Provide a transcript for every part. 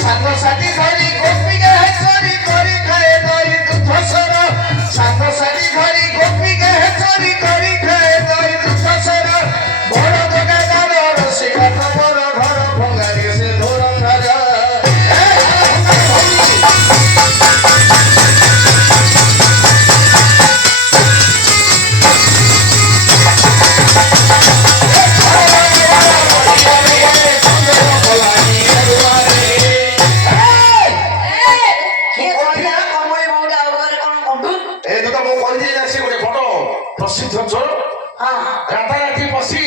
ସାଙ୍ଗସାଥି ଧରି ଗୋପିକା ଚୋରି କରି ଖାଏ ଦହି ଦୁଧ ସର ସାଙ୍ଗସାଥି ଧରି ଗୋପିକା ଚୋରି କରି ଖାଏ ଦହି ଦୁଧ ସର ବଡ଼ ଦୋକାନର ରୋଷେଇ ଖବର ଘର ଭଙ୍ଗାରେ ସେ ଧୋରନ୍ଧାର प्रसिद्ध चोर राताराति बसी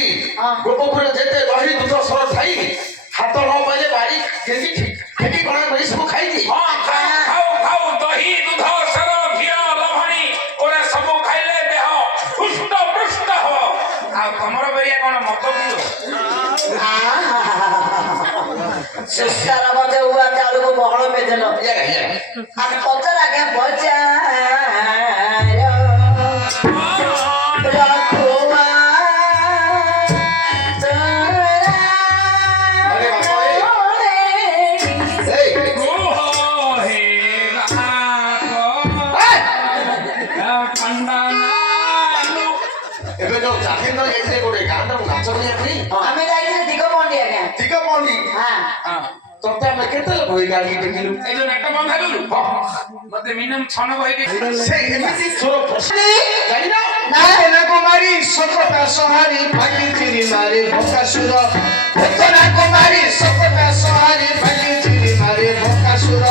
गोपपुर जेते दही दूध सर खाई हाथ न पाइले बाड़ी केजी ठेकी कणा करी सब खाई दी खाओ खाओ दही दूध सर घी लवणी ओरे सब खाइले देह पुष्ट पुष्ट हो आ तमर बेरिया कोन मत पियो सुस्कार मते हुआ चालू को बहळ में देलो ये आ पत्थर आगे बजा गाड़ी टेकिलु ए जो नेट बंद हेलु मते मिनिमम 6 बहिके से एमिति छोरो प्रश्न जानि ना ना कुमारी सकता सहारी भागी चिरी मारे भकासुर ना कुमारी सकता सहारी भागी चिरी मारे भकासुर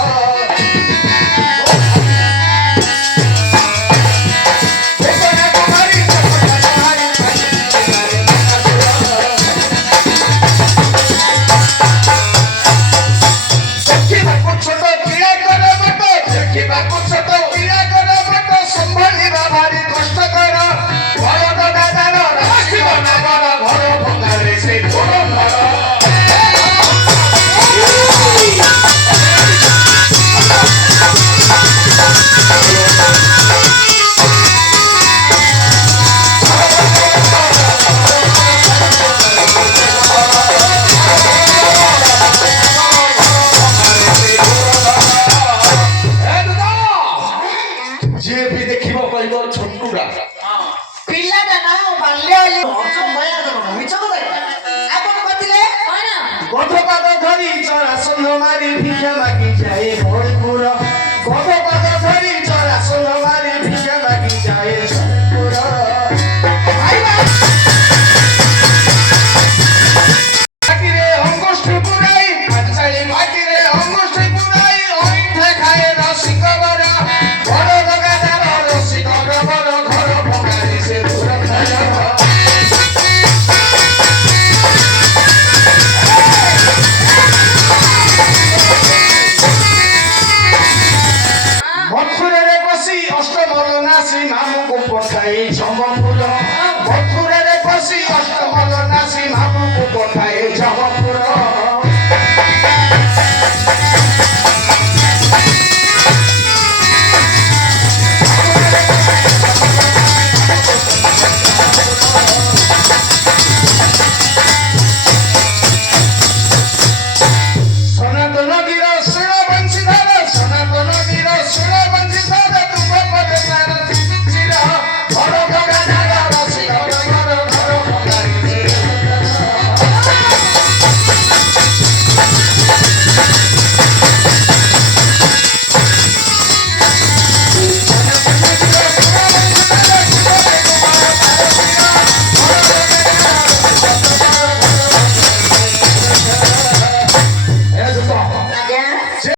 भिक्षा